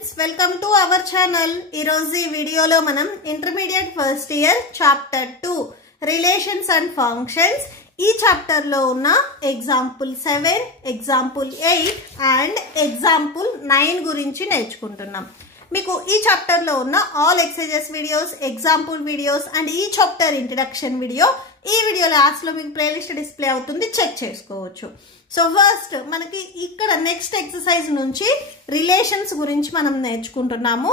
Friends welcome to our channel. ఈ రోజు ఈ వీడియోలో మనం intermediate first year chapter 2 relations and functions ఈ చాప్టర్ లో ఉన్న ఎగ్జాంపుల్ 7, ఎగ్జాంపుల్ 8 అండ్ ఎగ్జాంపుల్ 9 గురించి నేర్చుకుంటున్నాం. మీకు ఈ చాప్టర్ లో ఉన్న all exercises videos, example videos and ఈ చాప్టర్ ఇంట్రడక్షన్ వీడియో ఈ వీడియో లాస్ట్ లో మీకు ప్లేలిస్ట్ డిస్ప్లే అవుతుంది, చెక్ చేసుకోవచ్చు. సో ఫస్ట్ మనకి ఇక్కడ నెక్స్ట్ ఎక్సర్సైజ్ నుంచి రిలేషన్స్ గురించి మనం నేర్చుకుంటున్నాము.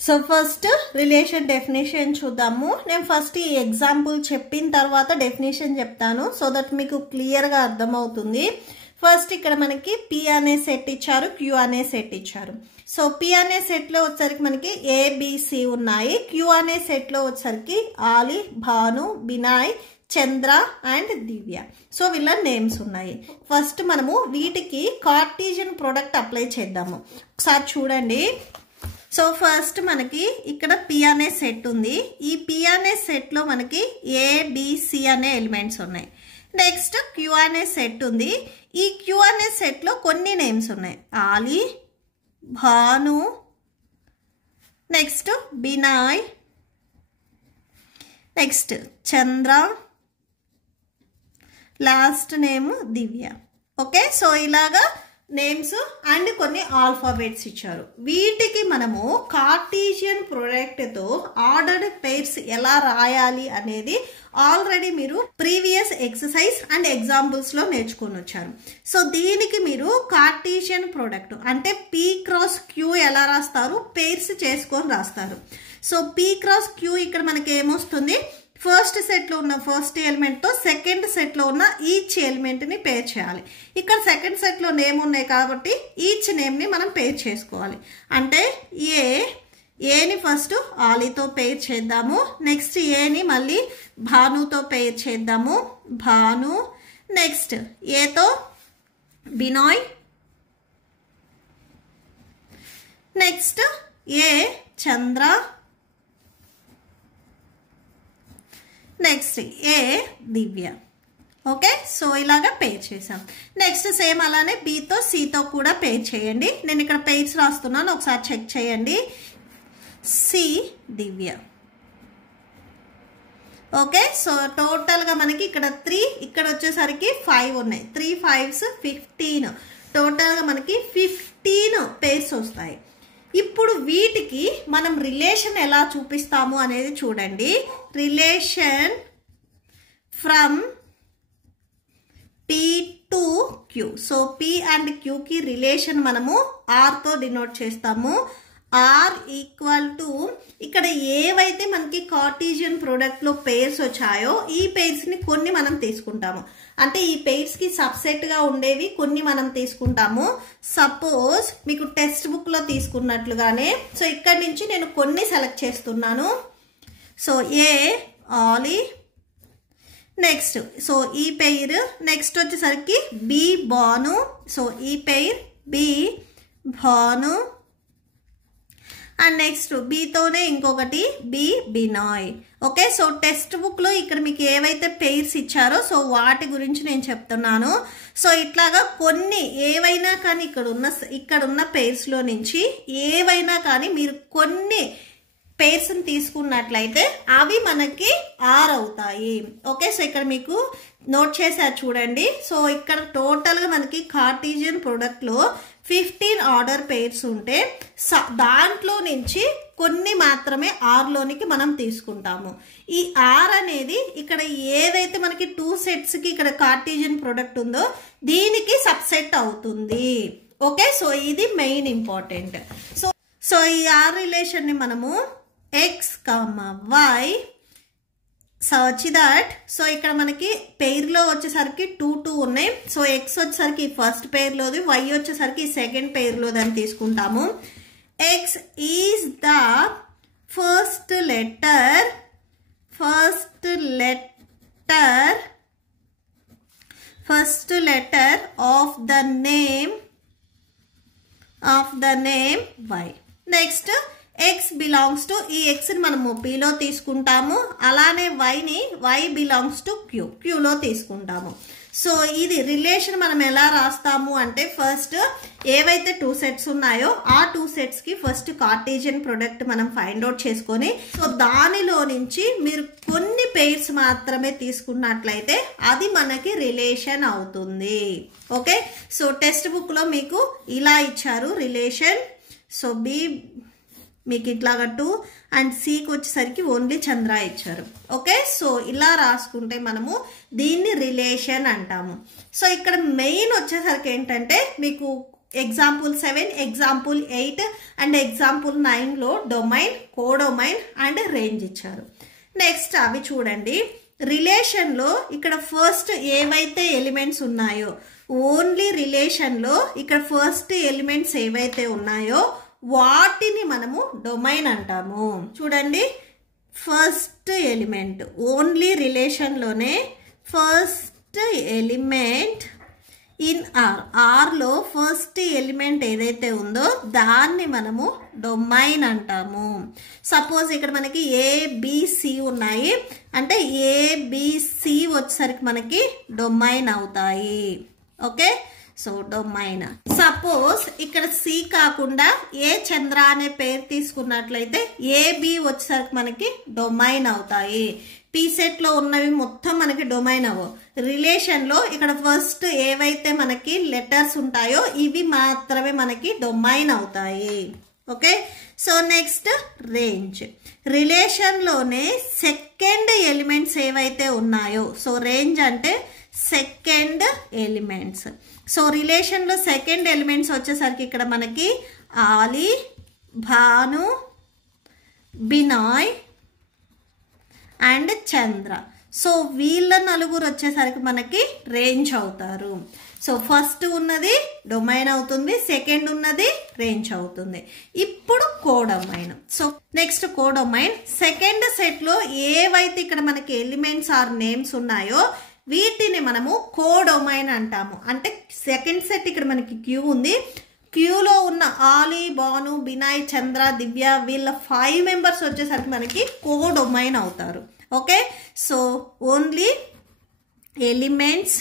సో ఫస్ట్ రిలేషన్ డెఫినేషన్ చూద్దాము. నేను ఫస్ట్ ఈ ఎగ్జాంపుల్ చెప్పిన తర్వాత డెఫినేషన్ చెప్తాను సో దట్ మీకు క్లియర్ గా అర్థమవుతుంది. ఫస్ట్ ఇక్కడ మనకి P అనే సెట్ ఇచ్చారు, Q అనే సెట్ ఇచ్చారు. సో P అనే సెట్ లో వచ్చేసరికి మనకి ABC ఉన్నాయి. Q అనే సెట్ లో వచ్చేసరికి ఆలి, భాను, బినాయ్, చంద్ర అండ్ దివ్య. సో వీళ్ళ నేమ్స్ ఉన్నాయి. ఫస్ట్ మనము వీటికి కార్టీజియన్ ప్రోడక్ట్ అప్లై చేద్దాము. ఒకసారి చూడండి. సో ఫస్ట్ మనకి ఇక్కడ P అనే సెట్ ఉంది. ఈ P అనే సెట్ లో మనకి ABC అనే ఎలిమెంట్స్ ఉన్నాయి. నెక్స్ట్ Q అనే సెట్ ఉంది. ఈ Q అనే సెట్ లో కొన్ని నేమ్స్ ఉన్నాయి. ఆలి, భాను, నెక్స్ట్ బినాయ్, నెక్స్ట్ చంద్ర, లాస్ట్ నేమ్ దివ్య. ఓకే, సో ఇలాగా నేమ్స్ అండ్ కొన్ని ఆల్ఫాబెట్స్ ఇచ్చారు. వీటికి మనము కార్టీజియన్ ప్రోడక్ట్ తో ఆర్డర్డ్ పెయిర్స్ ఎలా రాయాలి అనేది ఆల్రెడీ మీరు ప్రీవియస్ ఎక్సర్సైజ్ అండ్ ఎగ్జాంపుల్స్ లో నేర్చుకొని వచ్చారు. సో దీనికి మీరు కార్టీజియన్ ప్రోడక్ట్ అంటే P క్రాస్ Q ఎలా రాస్తారు, పెయిర్స్ చేసుకొని రాస్తారు. సో P క్రాస్ Q ఇక్కడ మనకి ఏమొస్తుంది, ఫస్ట్ సెట్ లో ఉన్న ఫస్ట్ ఎలిమెంట్ తో సెకండ్ సెట్ లో ఉన్న ఈచ్ ఎలిమెంట్ ని పేర్ చేయాలి. ఇక్కడ సెకండ్ సెట్ లో నేమ్ ఉన్నాయి కాబట్టి ఈచ్ నేమ్ ని మనం పేర్ చేసుకోవాలి. అంటే ఏని ఫస్ట్ ఆలితో పేర్ చేద్దాము, నెక్స్ట్ ఏని మళ్ళీ భానుతో పేర్ చేద్దాము, భాను, నెక్స్ట్ ఏతో బినాయ్, నెక్స్ట్ ఏ చంద్ర, నెక్స్ట్ ఏ దివ్య. ఓకే, సో ఇలాగా పేర్ చేసాం. నెక్స్ట్ సేమ్ అలానే బితో సితో కూడా పేర్ చేయండి. నేను ఇక్కడ పేర్స్ రాస్తున్నాను, ఒకసారి చెక్ చేయండి. సి దివ్య. ఓకే, సో టోటల్గా మనకి ఇక్కడ 3, ఇక్కడ వచ్చేసరికి 5 ఉన్నాయి. 3 5s 15. టోటల్గా మనకి 15 పేర్స్ వస్తాయి. ఇప్పుడు వీటికి మనం రిలేషన్ ఎలా చూపిస్తాము అనేది చూడండి. Relation from P to Q. So P and Q కి రిలేషన్ మనము R తో డినోట్ చేస్తాము. R ఈక్వల్ టు ఇక్కడ ఏవైతే మనకి కార్టీజియన్ ప్రోడక్ట్ లో పేర్స్ వచ్చాయో ఈ పేర్స్ ని కొన్ని మనం తీసుకుంటాము. అంటే ఈ పేర్స్ కి సబ్సెట్ గా ఉండేవి కొన్ని మనం తీసుకుంటాము. సపోజ్ మీకు టెక్స్ట్ బుక్ లో తీసుకున్నట్లుగానే సో ఇక్కడ నుంచి నేను కొన్ని సెలెక్ట్ చేస్తున్నాను. So A Ali, next so ఈ పెయిర్, నెక్స్ట్ వచ్చేసరికి బి భాను, సో ఈ pair B Bhanu, and next బితోనే ఇంకొకటి B Binoy. Okay, so text book లో ఇక్కడ మీకు ఏవైతే పెయిర్స్ ఇచ్చారో సో వాటి గురించి నేను చెప్తున్నాను. సో ఇట్లాగా కొన్ని ఏవైనా కానీ ఇక్కడ ఉన్న పెయిర్స్ లో నుంచి ఏవైనా కానీ మీరు కొన్ని పేర్స్ తీసుకున్నట్లయితే అవి మనకి R అవుతాయి. ఓకే, సో ఇక్కడ మీకు నోట్ చేశారు చూడండి. సో ఇక్కడ టోటల్గా మనకి కార్టీజియన్ ప్రోడక్ట్ లో 15 ఆర్డర్ పేర్స్ ఉంటే దాంట్లో నుంచి కొన్ని మాత్రమే R లోనికి మనం తీసుకుంటాము. ఈ R అనేది ఇక్కడ ఏదైతే మనకి 2 సెట్స్ కి ఇక్కడ కార్టీజియన్ ప్రోడక్ట్ ఉందో దీనికి సబ్సెట్ అవుతుంది. ఓకే, సో ఇది మెయిన్ ఇంపార్టెంట్. సో ఈ R రిలేషన్ ని మనము x, y such that so ఇక్కడ మనకి పెయిర్ లో వచ్చేసరికి 2 ఉన్నాయి. సో x వచ్చేసరికి ఫస్ట్ పెయిర్ లోది, y వచ్చేసరికి సెకండ్ పెయిర్ లోది అని తీసుకుంటాము. x is the first letter of the name y. Next x belongs to ఈ x ని మనము P లో తీసుకుంటాము. అలానే y బిలాంగ్స్ టు Q లో తీసుకుంటాము. సో ఇది రిలేషన్ మనం ఎలా రాస్తాము అంటే ఫస్ట్ ఏవైతే 2 సెట్స్ ఉన్నాయో ఆ 2 సెట్స్ కి ఫస్ట్ కార్టేజియన్ ప్రొడక్ట్ మనం ఫైండ్ అవుట్ చేసుకొని సో దానిలో నుంచి మీరు కొన్ని పెయిర్స్ మాత్రమే తీసుకున్నట్లయితే అది మనకి రిలేషన్ అవుతుంది. ఓకే, సో టెక్స్ట్ బుక్ లో మీకు ఇలా ఇచ్చారు రిలేషన్. సో బి మీకు ఇట్లాగా 2 అండ్ సికి వచ్చేసరికి ఓన్లీ చంద్ర ఇచ్చారు. ఓకే, సో ఇలా రాసుకుంటే మనము దీన్ని రిలేషన్ అంటాము. సో ఇక్కడ మెయిన్ వచ్చేసరికి ఏంటంటే మీకు ఎగ్జాంపుల్ 7, ఎగ్జాంపుల్ 8 అండ్ ఎగ్జాంపుల్ 9లో డొమైన్, కోడొమైన్ అండ్ రేంజ్ ఇచ్చారు. నెక్స్ట్ అవి చూడండి. రిలేషన్లో ఇక్కడ ఫస్ట్ ఏవైతే ఎలిమెంట్స్ ఉన్నాయో ఓన్లీ రిలేషన్లో ఇక్కడ ఫస్ట్ ఎలిమెంట్స్ ఏవైతే ఉన్నాయో వాటిని మనము డొమైన్ అంటాము. చూడండి, ఫస్ట్ ఎలిమెంట్ ఓన్లీ రిలేషన్లోనే ఫస్ట్ ఎలిమెంట్ ఇన్ ఆర్లో ఫస్ట్ ఎలిమెంట్ ఏదైతే ఉందో దాన్ని మనము డొమైన్ అంటాము. సపోజ్ ఇక్కడ మనకి ఏబిసి ఉన్నాయి అంటే ఏబిసి వచ్చేసరికి మనకి డొమైన్ అవుతాయి. Okay, so domain. సపోజ్ ఇక్కడ సి కాకుండా ఏ చంద్ర అనే పేరు తీసుకున్నట్లయితే ఏబి వచ్చేసరికి మనకి డొమైన్ అవుతాయి. పీ సెట్ లో ఉన్నవి మొత్తం మనకి డొమైన్ అవ్వవు. రిలేషన్ లో ఇక్కడ ఫస్ట్ ఏవైతే మనకి లెటర్స్ ఉంటాయో ఇవి మాత్రమే మనకి డొమైన్ అవుతాయి. Okay, so next range. Relation లోనే సెకండ్ ఎలిమెంట్స్ ఏవైతే ఉన్నాయో సో రేంజ్ అంటే సెకండ్ ఎలిమెంట్స్. సో రిలేషన్లో సెకండ్ ఎలిమెంట్స్ వచ్చేసరికి ఇక్కడ మనకి ఆలి, భాను, బినాయ్ అండ్ చంద్ర. సో వీళ్ళ నలుగురు వచ్చేసరికి మనకి రేంజ్ అవుతారు. సో ఫస్ట్ ఉన్నది డొమైన్ అవుతుంది, సెకండ్ ఉన్నది రేంజ్ అవుతుంది. ఇప్పుడు codomain. So next codomain second సెట్లో ఏవైతే ఇక్కడ మనకి ఎలిమెంట్స్ ఆర్ నేమ్స్ ఉన్నాయో వీటిని మనము కోడొమైన్ అంటాము. అంటే సెకండ్ సెట్ ఇక్కడ మనకి క్యూ ఉంది, క్యూలో ఉన్న ఆలి, భాను, బినాయ్, చంద్ర, దివ్య వీళ్ళ 5 మెంబర్స్ వచ్చేసరికి మనకి కోడొమైన్ అవుతారు. Okay, so only elements,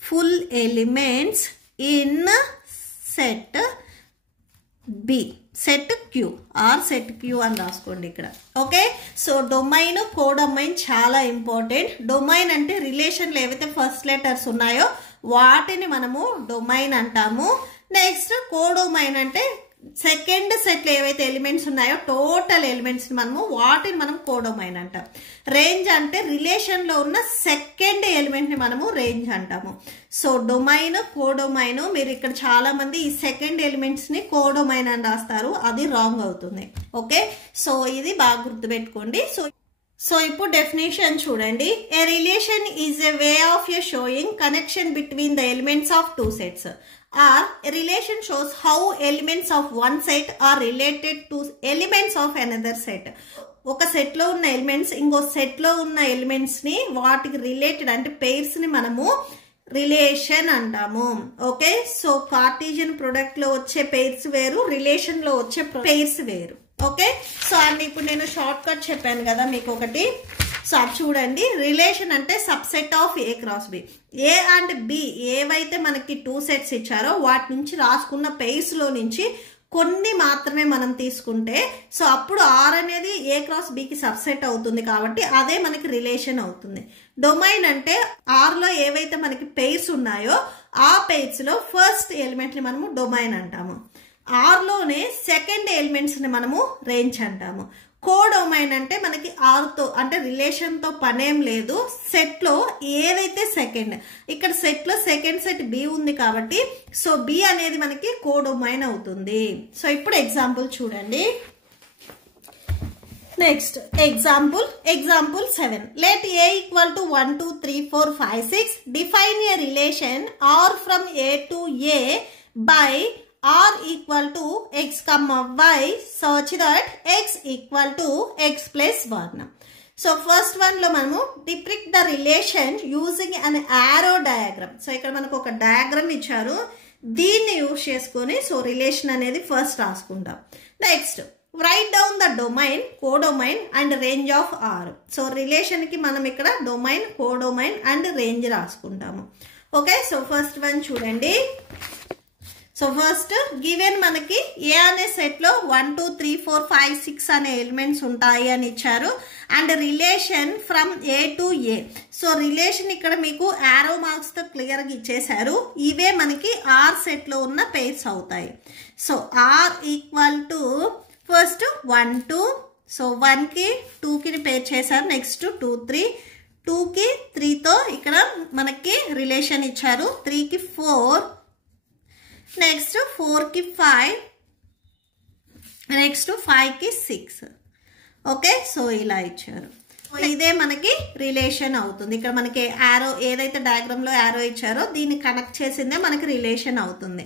full elements in set B, set Q or set Q అని రాసుకోండి ఇక్కడ. ఓకే, సో డొమైన్, కోడొమైన్ చాలా ఇంపార్టెంట్. డొమైన్ అంటే రిలేషన్లో ఏవైతే ఫస్ట్ లెటర్స్ ఉన్నాయో వాటిని మనము డొమైన్ అంటాము. నెక్స్ట్ కోడొమైన్ అంటే సెకండ్ సెట్లో ఏవైతే ఎలిమెంట్స్ ఉన్నాయో టోటల్ ఎలిమెంట్స్ మనము వాటిని మనం కోడొమైన్ అంటాం. రేంజ్ అంటే రిలేషన్లో ఉన్న సెకండ్ ఎలిమెంట్ని మనము రేంజ్ అంటాము. సో డొమైన్, కోడొమైన్, మీరు ఇక్కడ చాలా మంది ఈ సెకండ్ ఎలిమెంట్స్ని కోడొమైన్ అని రాస్తారు, అది రాంగ్ అవుతుంది. ఓకే, సో ఇది బాగా గుర్తుపెట్టుకోండి. సో ఇప్పుడు డెఫినేషన్ చూడండి. A relation is a way of showing connection between the elements of 2 sets. Or a relation shows how elements of one set are related to elements of another set. ఒక set లో ఉన్న elements ఇంకో set లో ఉన్న elements ని వాటికి related అంటే pairs ని మనము రిలేషన్ అంటాము. ఓకే, సో కార్టీజియన్ ప్రొడక్ట్ లో వచ్చే పెయిర్స్ వేరు, రిలేషన్ లో వచ్చే పెయిర్స్ వేరు. ఓకే, సో అండ్ ఇప్పుడు నేను షార్ట్ కట్ చెప్పాను కదా మీకు ఒకటి. సో అది చూడండి. రిలేషన్ అంటే subset of A cross B. A and B ఏవైతే మనకి 2 sets ఇచ్చారో వాటి నుంచి రాసుకున్న పెయిర్స్ లో నుంచి కొన్ని మాత్రమే మనం తీసుకుంటే సో అప్పుడు ఆర్ అనేది ఏ క్రాస్ బికి సబ్సెట్ అవుతుంది కాబట్టి అదే మనకి రిలేషన్ అవుతుంది. డొమైన్ అంటే ఆర్లో ఏవైతే మనకి పెయిర్స్ ఉన్నాయో ఆ పెయిర్స్ లో ఫస్ట్ ఎలిమెంట్ ని మనము డొమైన్ అంటాము. ఆర్లోనే సెకండ్ ఎలిమెంట్స్ ని మనము రేంజ్ అంటాము. కోడొమైన్ అంటే మనకి ఆర్తో అంటే రిలేషన్తో పనేం లేదు, సెట్లో ఏదైతే సెకండ్, ఇక్కడ సెట్లో సెకండ్ సెట్ బి ఉంది కాబట్టి సో బి అనేది మనకి కోడొమైన్ అవుతుంది. సో ఇప్పుడు ఎగ్జాంపుల్ చూడండి. Next example 7. Let A equal to 1, 2, 3, 4, 5, 6. Define a relation R from A to A by R equal to x comma y such that x equal to x plus 1. So first one lo manamu depict the relation using an arrow diagram. So ikkada manaku oka diagram icharu, దీన్ని use చేసుకొని so relation అనేది first రాసుకుంటాం. Next write down the domain, codomain and range of R. So రిలేషన్కి మనం ఇక్కడ domain, codomain and range రాసుకుంటాము. Okay, so first one చూడండి. So first given మనకి ఏ అనే సెట్లో 1 2 3 4 5 6 అనే ఎలిమెంట్స్ ఉంటాయి అని ఇచ్చారు. And relation from A to A. So relation ఇక్కడ మీకు యారో మార్క్స్తో క్లియర్గా ఇచ్చేశారు. ఇవే మనకి ఆర్ సెట్లో ఉన్న పేర్స్ అవుతాయి. So R equal to first 1 2. So 1కి 2కి పేర్ చేశారు. నెక్స్ట్ 2 3, 2కి 3తో ఇక్కడ మనకి రిలేషన్ ఇచ్చారు. 3కి 4, నెక్స్ట్ 4కి 5, నెక్స్ట్ 5కి 6. ఓకే, సో ఇలా ఇచ్చారు. ఇదే మనకి రిలేషన్ అవుతుంది. ఇక్కడ మనకి యారో ఏదైతే డయాగ్రామ్లో యారో ఇచ్చారో దీన్ని కనెక్ట్ చేసిందే మనకి రిలేషన్ అవుతుంది.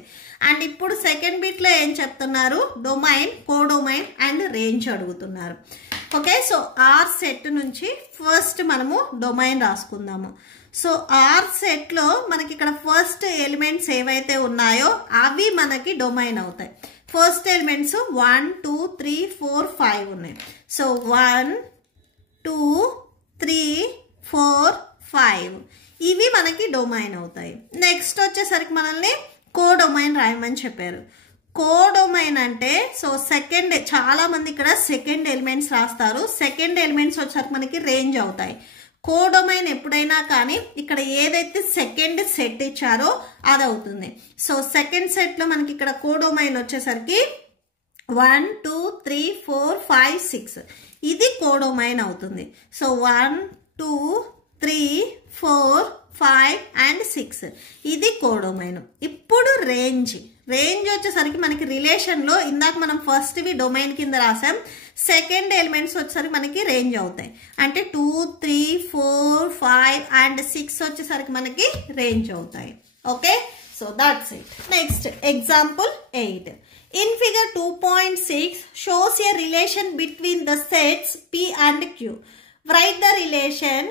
అండ్ ఇప్పుడు సెకండ్ బిట్లో ఏం చెప్తున్నారు, డొమైన్, కోడొమైన్ అండ్ రేంజ్ అడుగుతున్నారు. ఓకే, సో ఆర్ సెట్ నుంచి ఫస్ట్ మనము డొమైన్ రాసుకుందాము. సో ఆర్ సెట్లో మనకి ఇక్కడ ఫస్ట్ ఎలిమెంట్స్ ఏవైతే ఉన్నాయో అవి మనకి డొమైన్ అవుతాయి. ఫస్ట్ ఎలిమెంట్స్ 1 2 3 4 5 ఉన్నాయి. సో 1 2 3 4 5 ఇవి మనకి డొమైన్ అవుతాయి. నెక్స్ట్ వచ్చేసరికి మనల్ని కోడొమైన్ రాయమని చెప్పారు. కోడొమైన్ అంటే సో సెకండ్, చాలా మంది ఇక్కడ సెకండ్ ఎలిమెంట్స్ రాస్తారు. సెకండ్ ఎలిమెంట్స్ వచ్చేసరికి మనకి రేంజ్ అవుతాయి. కోడొమైన్ ఎప్పుడైనా కానీ ఇక్కడ ఏదైతే సెకండ్ సెట్ ఇచ్చారో అది అవుతుంది. సో సెకండ్ సెట్లో మనకి ఇక్కడ కోడొమైన్ వచ్చేసరికి 1 2 3 4 5 6 ఇది కోడొమైన్ అవుతుంది. సో 1 2 3 4 5 అండ్ 6 ఇది కోడొమైన్. ఇప్పుడు రేంజ్ వచ్చేసరికి మనకి రిలేషన్లో ఇందాక మనం ఫస్ట్వి డొమైన్ కింద రాసాం. సెకండ్ ఎలిమెంట్స్ వచ్చేసరికి మనకి రేంజ్ అవుతాయి. అంటే 2 3 4 5 అండ్ 6 వచ్చేసరికి మనకి రేంజ్ అవుతాయి. Okay, so that's it. Next example 8. In figure 2.6 shows a relation between the sets P and Q. Write the relation.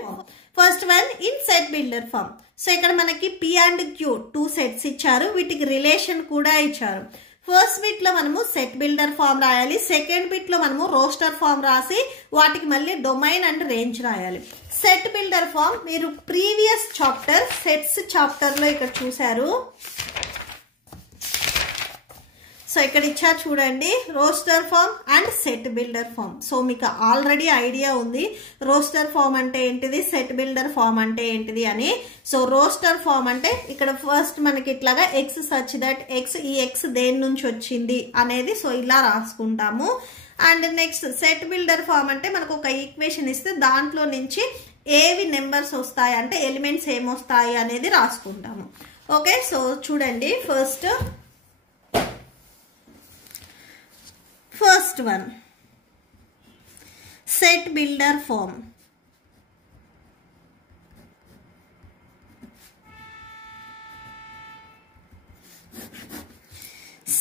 First one in set builder form. So ఇక్కడ మనకి P and Q 2 sets ఇచ్చారు. వీటికి relation కూడా ఇచ్చారు. First బిట్లో మనము set builder form రాయాలి. Second బిట్లో మనము రోస్టర్ ఫామ్ రాసి వాటికి మళ్ళీ డొమైన్ అండ్ రేంజ్ రాయాలి. సెట్ బిల్డర్ ఫామ్ మీరు ప్రీవియస్ చాప్టర్ సెట్స్ చాప్టర్లో ఇక్కడ చూసారు. సో ఇక్కడ ఇచ్చారు చూడండి, roster form and set builder form. So మీకు ఆల్రెడీ ఐడియా ఉంది రోస్టర్ ఫామ్ అంటే ఏంటిది, సెట్ బిల్డర్ ఫామ్ అంటే ఏంటిది అని. సో రోస్టర్ ఫామ్ అంటే ఇక్కడ ఫస్ట్ మనకి ఇట్లాగా ఎక్స్ సచ్ దట్ ఎక్స్, ఈ ఎక్స్ దేని నుంచి వచ్చింది అనేది సో ఇలా రాసుకుంటాము. And next set builder form అంటే మనకు ఒక ఈక్వేషన్ ఇస్తే దాంట్లో నుంచి ఏవి నెంబర్స్ వస్తాయి అంటే ఎలిమెంట్స్ ఏమొస్తాయి అనేది రాసుకుంటాము. ఓకే, సో చూడండి first one set builder form.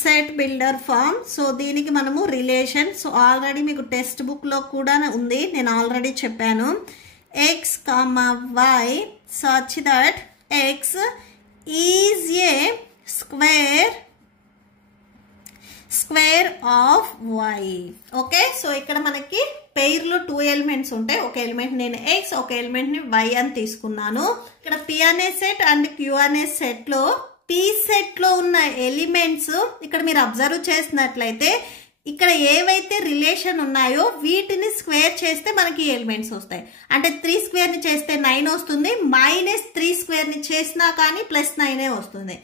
Set builder form. So దీనికి మనము రిలేషన్, సో ఆల్రెడీ మీకు టెక్స్ట్ బుక్లో కూడా ఉంది, నేను ఆల్రెడీ చెప్పాను. X comma Y such that X is a square of Y. Okay, so ఇక్కడ మనకి పెయిర్లో 2 ఎలిమెంట్స్ ఉంటాయి. ఒక ఎలిమెంట్ నేను ఎక్స్, ఒక ఎలిమెంట్ ని వై అని తీసుకున్నాను. ఇక్కడ పి అనే సెట్ అండ్ క్యూ అనే సెట్ లో పి సెట్ లో ఉన్న ఎలిమెంట్స్ ఇక్కడ మీరు అబ్జర్వ్ చేసినట్లయితే ఇక్కడ ఏవైతే రిలేషన్ ఉన్నాయో వీటిని స్క్వేర్ చేస్తే మనకి ఎలిమెంట్స్ వస్తాయి. అంటే 3 స్క్వేర్ ని చేస్తే 9 వస్తుంది, -3 స్క్వేర్ ని చేసినా కానీ +9 వస్తుంది.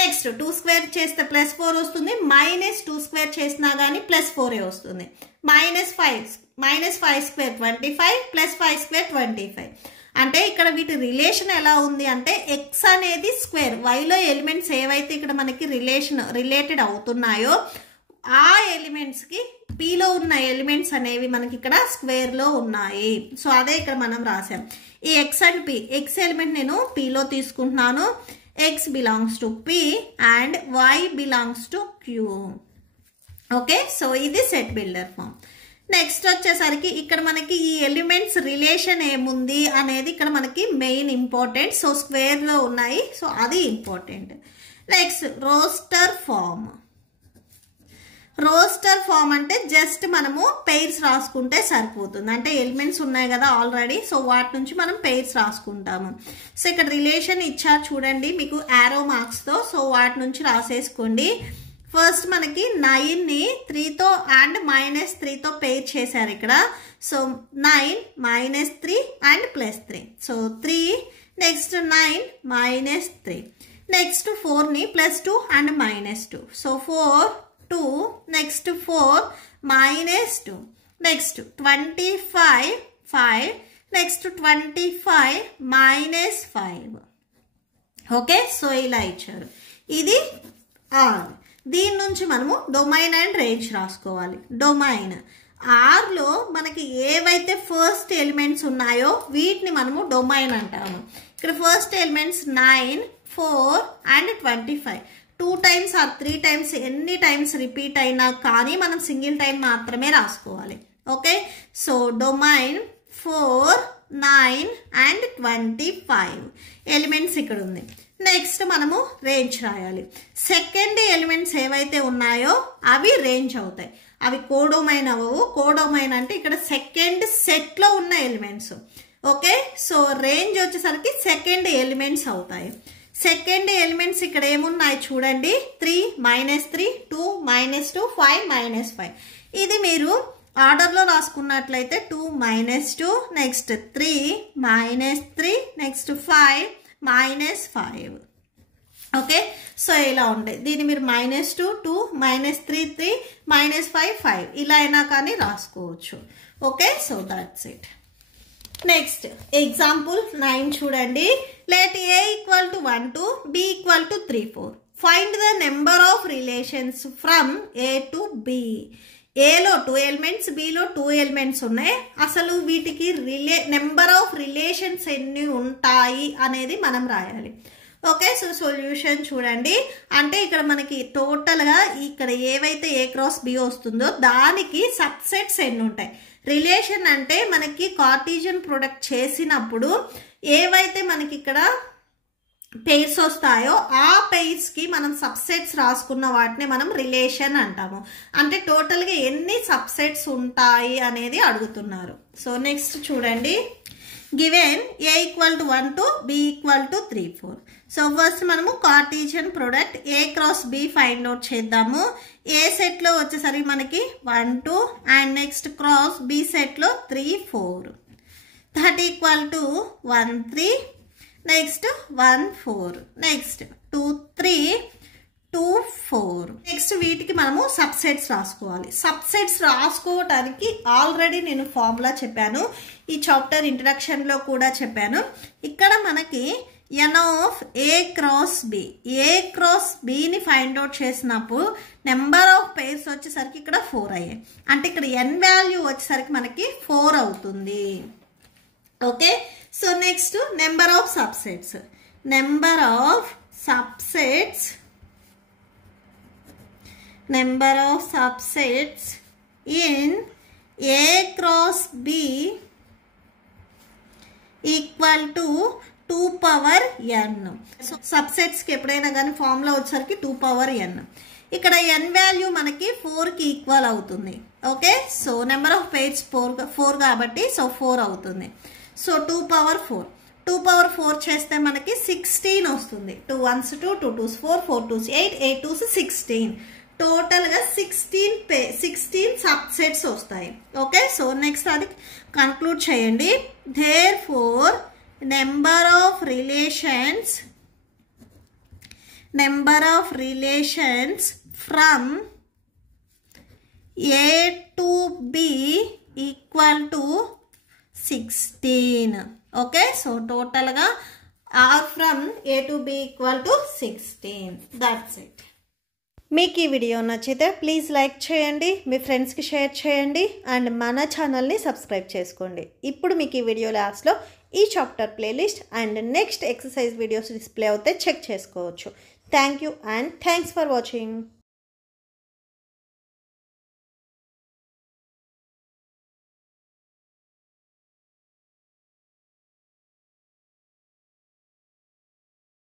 నెక్స్ట్ 2 స్క్వేర్ చేస్తే +4 వస్తుంది, -2 స్క్వేర్ చేసినా కానీ +4 వస్తుంది. -5 స్క్వేర్ 25, +5 స్క్వేర్ 25. అంటే ఇక్కడ వీటి రిలేషన్ ఎలా ఉంది అంటే ఎక్స్ అనేది స్క్వేర్, వైలో ఎలిమెంట్స్ ఏవైతే ఇక్కడ మనకి రిలేటెడ్ అవుతున్నాయో ఆ ఎలిమెంట్స్కి పీలో ఉన్న ఎలిమెంట్స్ అనేవి మనకి ఇక్కడ స్క్వేర్లో ఉన్నాయి. సో అదే ఇక్కడ మనం రాసాం. ఈ X and P, X element నేను పీలో తీసుకుంటున్నాను. x belongs to P and y belongs to Q. Okay, so ఇది సెట్ బిల్డర్ ఫామ్. నెక్స్ట్ వచ్చేసరికి ఇక్కడ మనకి ఈ ఎలిమెంట్స్ రిలేషన్ ఏముంది అనేది ఇక్కడ మనకి మెయిన్ ఇంపార్టెంట్. సో స్క్వేర్లో ఉన్నాయి, సో అది important. Next roster form. Roster form అంటే జస్ట్ మనము పెయిర్స్ రాసుకుంటే సరిపోతుంది. అంటే ఎలిమెంట్స్ ఉన్నాయి కదా ఆల్రెడీ, సో వాటి నుంచి మనం పెయిర్స్ రాసుకుంటాము. సో ఇక్కడ రిలేషన్ ఇచ్చారు చూడండి మీకు యారో మార్క్స్తో, సో వాటి నుంచి రాసేసుకోండి. ఫస్ట్ మనకి 9ని 3తో అండ్ -3తో పెయిర్ చేశారు ఇక్కడ. So 9 -3 and +3, so 3, next 9 -3, next 4ని +2 and -2, so 4, 2, next 4 -2, next 25, 5, next 25 -5. Okay, so ఇలా ఇచ్చారు. ఇది R. దీని నుంచి మనము డొమైన్ అండ్ రేంజ్ రాసుకోవాలి. డొమైన్ ఆర్లో మనకి ఏవైతే ఫస్ట్ ఎలిమెంట్స్ ఉన్నాయో వీటిని మనము డొమైన్ అంటాము. ఇక్కడ first elements 9, 4 and 25. 2 times or 3 times ఎన్ని టైమ్స్ రిపీట్ అయినా కానీ మనం సింగిల్ టైం మాత్రమే రాసుకోవాలి. Okay, so domain 4, 9 and 25 elements ఇక్కడ ఉంది. నెక్స్ట్ మనము రేంజ్ రాయాలి. సెకండ్ ఎలిమెంట్స్ ఏవైతే ఉన్నాయో అవి రేంజ్ అవుతాయి, అవి కోడొమైన్ అవ్వవు. కోడొమైన్ అంటే ఇక్కడ సెకండ్ సెట్లో ఉన్న ఎలిమెంట్స్. ఓకే, సో రేంజ్ వచ్చేసరికి సెకండ్ ఎలిమెంట్స్ అవుతాయి. సెకండ్ ఎలిమెంట్స్ ఇక్కడ ఏమున్నాయి చూడండి, 3, -3, 2, -2, 5, -5. ఇది మీరు ఆర్డర్లో రాసుకున్నట్లయితే 2, -2, నెక్స్ట్ 3, -3, నెక్స్ట్ 5, -5. ఓకే, సో ఇలా ఉంటాయి. దీన్ని మీరు -2, 2, -3, 3, -5, 5 ఇలా అయినా కానీ రాసుకోవచ్చు. Okay, so that's it. Next example 9 చూడండి. Let A = 1 to B = 3, 4. Find the number of relations from A to B. ఏలో 2 ఎలిమెంట్స్, బిలో 2 ఎలిమెంట్స్ ఉన్నాయి. అసలు వీటికి నెంబర్ ఆఫ్ రిలేషన్స్ ఎన్ని ఉంటాయి అనేది మనం రాయాలి. ఓకే, సో సొల్యూషన్ చూడండి. అంటే ఇక్కడ మనకి టోటల్గా ఇక్కడ ఏవైతే A × B వస్తుందో దానికి సబ్సెట్స్ ఎన్ని ఉంటాయి. రిలేషన్ అంటే మనకి కార్టీజియన్ ప్రొడక్ట్ చేసినప్పుడు ఏవైతే మనకి ఇక్కడ పెయిర్స్ వస్తాయో ఆ పెయిర్స్కి మనం సబ్సెట్స్ రాసుకున్న వాటిని మనం రిలేషన్ అంటాము. అంటే టోటల్గా ఎన్ని సబ్సెట్స్ ఉంటాయి అనేది అడుగుతున్నారు. సో నెక్స్ట్ చూడండి, given A = 1 to B = 3, 4. So first మనము cartesian product A × B find out చేద్దాము. ఏ సెట్లో వచ్చేసరికి మనకి 1, 2 అండ్ నెక్స్ట్ క్రాస్ B సెట్లో 3, 4. That = 1, 3, next 1, 4, next 2, 3, 2, 4. నెక్స్ట్ వీటికి మనము సబ్సెట్స్ రాసుకోవాలి. సబ్సెట్స్ రాసుకోవటానికి ఆల్రెడీ నేను ఫార్ములా చెప్పాను, ఈ చాప్టర్ ఇంట్రడక్షన్లో కూడా చెప్పాను. ఇక్కడ మనకి n of A × B, A × Bని ఫైండ్ అవుట్ చేసినప్పుడు నెంబర్ ఆఫ్ పెయిర్స్ వచ్చేసరికి ఇక్కడ 4 అయ్యాయి. అంటే ఇక్కడ n వాల్యూ వచ్చేసరికి మనకి 4 అవుతుంది. Okay, so next number of subsets. Number of subsets in A × B = 2 power n. So సబ్సెట్స్కి ఎప్పుడైనా కానీ ఫార్ములా వచ్చేసరికి 2 పవర్ n. ఇక్కడ n వాల్యూ మనకి 4కి ఈక్వల్ అవుతుంది. Okay, so number of pairs 4 కాబట్టి సో 4 అవుతుంది. సో 2 పవర్ 4, 2 పవర్ 4 చేస్తే మనకి 16 వస్తుంది. 2 1s 2, 2 2s 4, 4 2s 8, 8 2s 16. టోటల్గా 16 సబ్సెట్స్ వస్తాయి. ఓకే, సో నెక్స్ట్ అది కన్క్లూడ్ చేయండి. Therefore number of relations from A to B = 16. Okay, so టోటల్గా R from A to B = 16. That's it. మీకు ఈ వీడియో నచ్చితే ప్లీజ్ లైక్ చేయండి, మీ ఫ్రెండ్స్కి షేర్ చేయండి అండ్ మన ఛానల్ని సబ్స్క్రైబ్ చేసుకోండి. ఇప్పుడు మీకు ఈ వీడియో లాస్ట్లో ఈ chapter playlist and next exercise videos display అవుతే చెక్ చేసుకోవచ్చు. Thank you and thanks for watching.